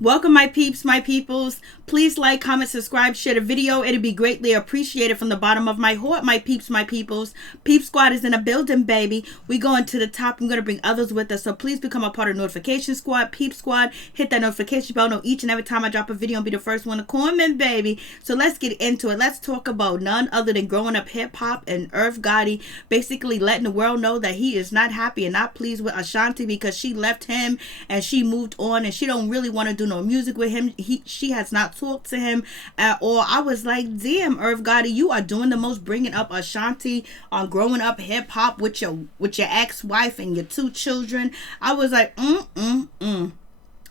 Welcome, my peeps, my peoples. Please like, comment, subscribe, share the video. It'd be greatly appreciated from the bottom of my heart, my peeps, my peoples. Peep Squad is in a building, baby. We going to the top. I'm going to bring others with us. So please become a part of Notification Squad, Peep Squad. Hit that notification bell. Know each and every time I drop a video and be the first one to comment, baby. So let's get into it. Let's talk about none other than growing up hip-hop and Irv Gotti basically letting the world know that he is not happy and not pleased with Ashanti because she left him and she moved on and she don't really want to do no music with him. She has not talked to him at all. I was like, damn, Irv Gotti, you are doing the most, bringing up Ashanti on growing up hip hop with your ex-wife and your 2 children. I was like, It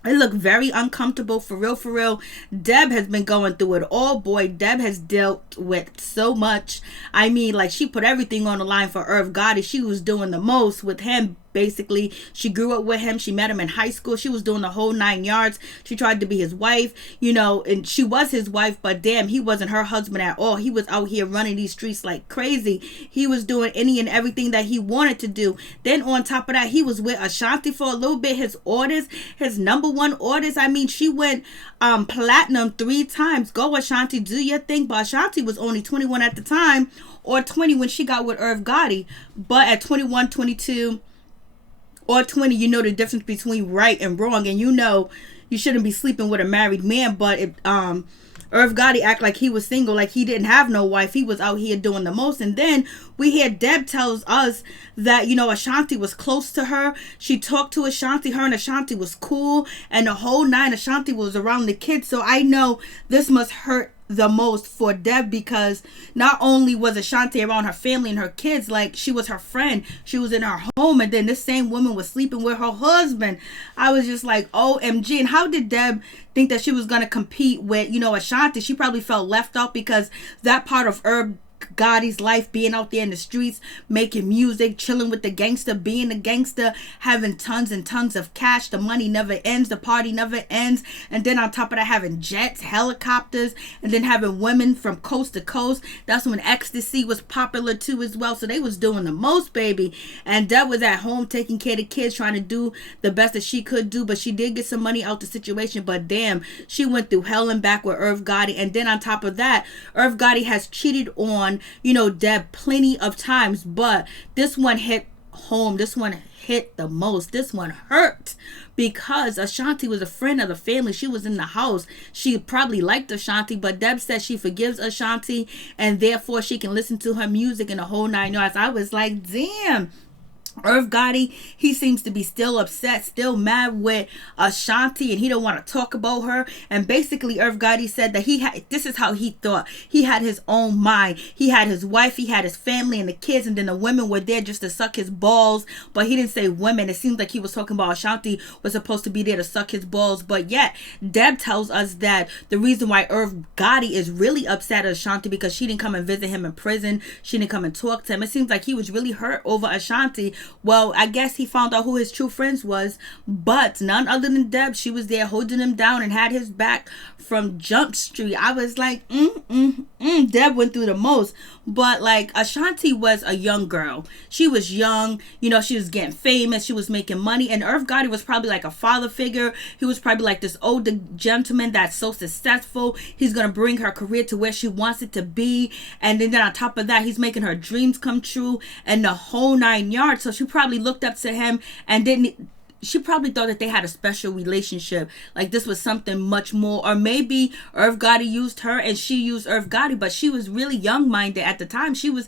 looked very uncomfortable, for real, for real. Deb has been going through it all, boy. Deb has dealt with so much. I mean, like, she put everything on the line for Irv Gotti. She was doing the most with him. Basically, she grew up with him. She met him in high school. She was doing the whole 9 yards. She tried to be his wife, you know, and she was his wife, but damn, he wasn't her husband at all. He was out here running these streets like crazy. He was doing any and everything that he wanted to do. Then on top of that, he was with Ashanti for a little bit. His orders, his #1 orders, I mean, she went platinum 3 times. Go Ashanti, do your thing. But Ashanti was only 21 at the time, or 20 when she got with Irv Gotti. But at 21, 22 or 20, you know the difference between right and wrong, and you know you shouldn't be sleeping with a married man. But Irv Gotti act like he was single, like he didn't have no wife. He was out here doing the most. And then we hear Deb tells us that, you know, Ashanti was close to her. She talked to Ashanti. Her and Ashanti was cool, and the whole 9, Ashanti was around the kids. So I know this must hurt the most for Deb, because not only was Ashanti around her family and her kids, like, she was her friend, she was in her home, and then this same woman was sleeping with her husband. I was just like, OMG. And how did Deb think that she was going to compete with, you know, Ashanti? She probably felt left out, because that part of Irv Gotti's life, being out there in the streets, making music, chilling with the gangster, being a gangster, having tons and tons of cash, the money never ends, the party never ends, and then on top of that, having jets, helicopters, and then having women from coast to coast. That's when ecstasy was popular too as well. So they was doing the most, baby. And Deb was at home taking care of the kids, trying to do the best that she could do, but she did get some money out the situation. But damn, she went through hell and back with Irv Gotti. And then on top of that, Irv Gotti has cheated on, you know, Deb plenty of times, but this one hit home. This one hit the most. This one hurt, because Ashanti was a friend of the family. She was in the house. She probably liked Ashanti, but Deb says she forgives Ashanti, and therefore she can listen to her music and the whole 9 yards. I was like, damn. Irv Gotti, he seems to be still upset, still mad with Ashanti, and he don't want to talk about her. And basically, Irv Gotti said that this is how he thought. He had his own mind. He had his wife, he had his family and the kids, and then the women were there just to suck his balls. But he didn't say women. It seems like he was talking about Ashanti was supposed to be there to suck his balls. But yet, Deb tells us that the reason why Irv Gotti is really upset at Ashanti, because she didn't come and visit him in prison. She didn't come and talk to him. It seems like he was really hurt over Ashanti. Well, I guess he found out who his true friends was, but none other than Deb. She was there holding him down and had his back from Jump Street. I was like, Deb went through the most. But like, Ashanti was a young girl. She was young, you know, she was getting famous, she was making money, and Irv Gotti was probably like a father figure. He was probably like this older gentleman that's so successful. He's gonna bring her career to where she wants it to be, and then on top of that, he's making her dreams come true and the whole 9 yards. So she probably looked up to him and she probably thought that they had a special relationship, like this was something much more. Or maybe Irv Gotti used her and she used Irv Gotti, but she was really young-minded at the time. She was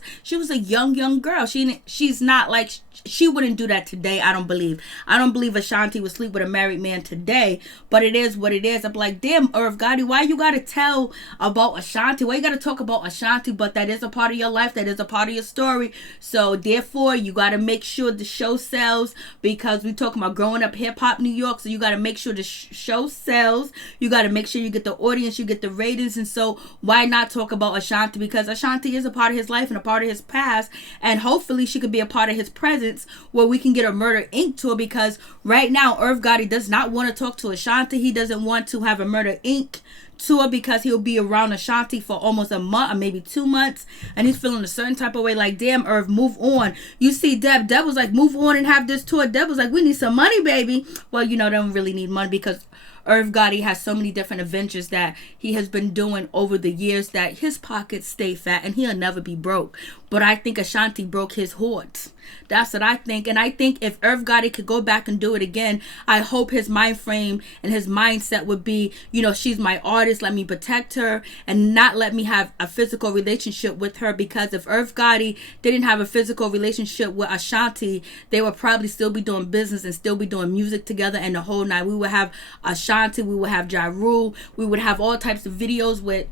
a young girl. She's not like, she wouldn't do that today. I don't believe Ashanti would sleep with a married man today, but it is what it is. I'm like, damn, Irv Gotti, why you gotta tell about Ashanti? Why you gotta talk about Ashanti? But that is a part of your life, that is a part of your story. So therefore, you gotta make sure the show sells, because we talking about growing up hip-hop New York. So you got to make sure the show sells. You got to make sure you get the audience, you get the ratings. And so why not talk about Ashanti? Because Ashanti is a part of his life and a part of his past, and hopefully she could be a part of his presence, where we can get a Murder Inc. tour. Because right now Irv Gotti does not want to talk to Ashanti. He doesn't want to have a Murder Inc. tour, because he'll be around Ashanti for almost a month or maybe 2 months, and he's feeling a certain type of way. Like, damn, Irv, move on. You see, Deb was like, move on and have this tour. Deb was like, we need some money, baby. Well, you know, they don't really need money, because Irv Gotti has so many different adventures that he has been doing over the years that his pockets stay fat and he'll never be broke. But I think Ashanti broke his hoards. That's what I think. And I think if Irv Gotti could go back and do it again, I hope his mind frame and his mindset would be, she's my artist, let me protect her and not let me have a physical relationship with her. Because if Irv Gotti didn't have a physical relationship with Ashanti, they would probably still be doing business and still be doing music together and the whole night. We would have Ashanti, we would have Ja Rule, we would have all types of videos with,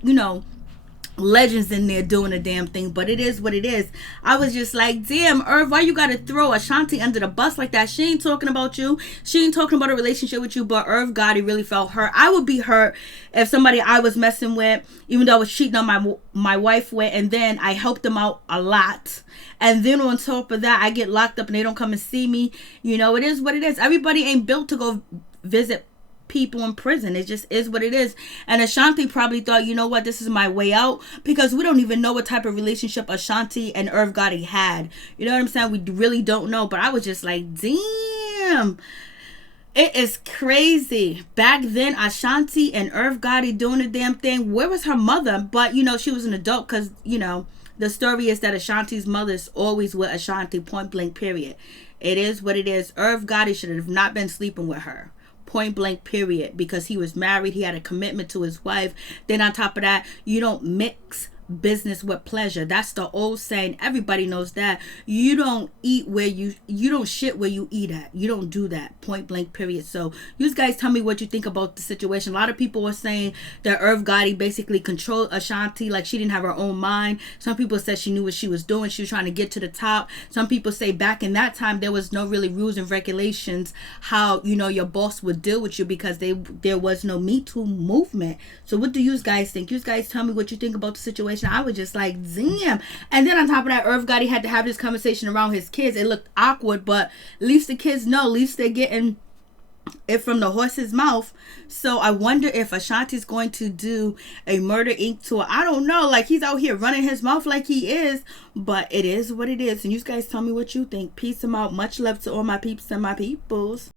legends in there doing a damn thing. But it is what it is. I was just like, damn, Irv, why you gotta throw Ashanti under the bus like that? She ain't talking about you. She ain't talking about a relationship with you. But Irv Gotti really felt hurt. I would be hurt if somebody I was messing with, even though I was cheating on my wife with, and then I helped them out a lot, and then on top of that I get locked up and they don't come and see me. It is what it is. Everybody ain't built to go visit people in prison. It just is what it is. And Ashanti probably thought, this is my way out, because we don't even know what type of relationship Ashanti and Irv Gotti had. You know what I'm saying? We really don't know. But I was just like, damn, it is crazy. Back then, Ashanti and Irv Gotti doing the damn thing. Where was her mother? But she was an adult, because the story is that Ashanti's mother is always with Ashanti, point blank, period. It is what it is. Irv Gotti should have not been sleeping with her, point blank, period, because he was married. He had a commitment to his wife. Then on top of that, you don't mix business with pleasure. That's the old saying. Everybody knows that. You don't eat where you don't shit where you eat at. You don't do that, point blank, period. So you guys tell me what you think about the situation. A lot of people were saying that Irv Gotti basically controlled Ashanti, like she didn't have her own mind. Some people said she knew what she was doing. She was trying to get to the top. Some people say back in that time there was no really rules and regulations how your boss would deal with you, because there was no Me Too movement. So what do you guys think? You guys tell me what you think about the situation. I was just like, damn. And then on top of that, Irv Gotti had to have this conversation around his kids. It looked awkward, but at least the kids know. At least they're getting it from the horse's mouth. So I wonder if Ashanti's going to do a Murder Inc. tour. I don't know. Like, he's out here running his mouth like he is. But it is what it is. And you guys tell me what you think. Peace and out. Much love to all my peeps and my peoples.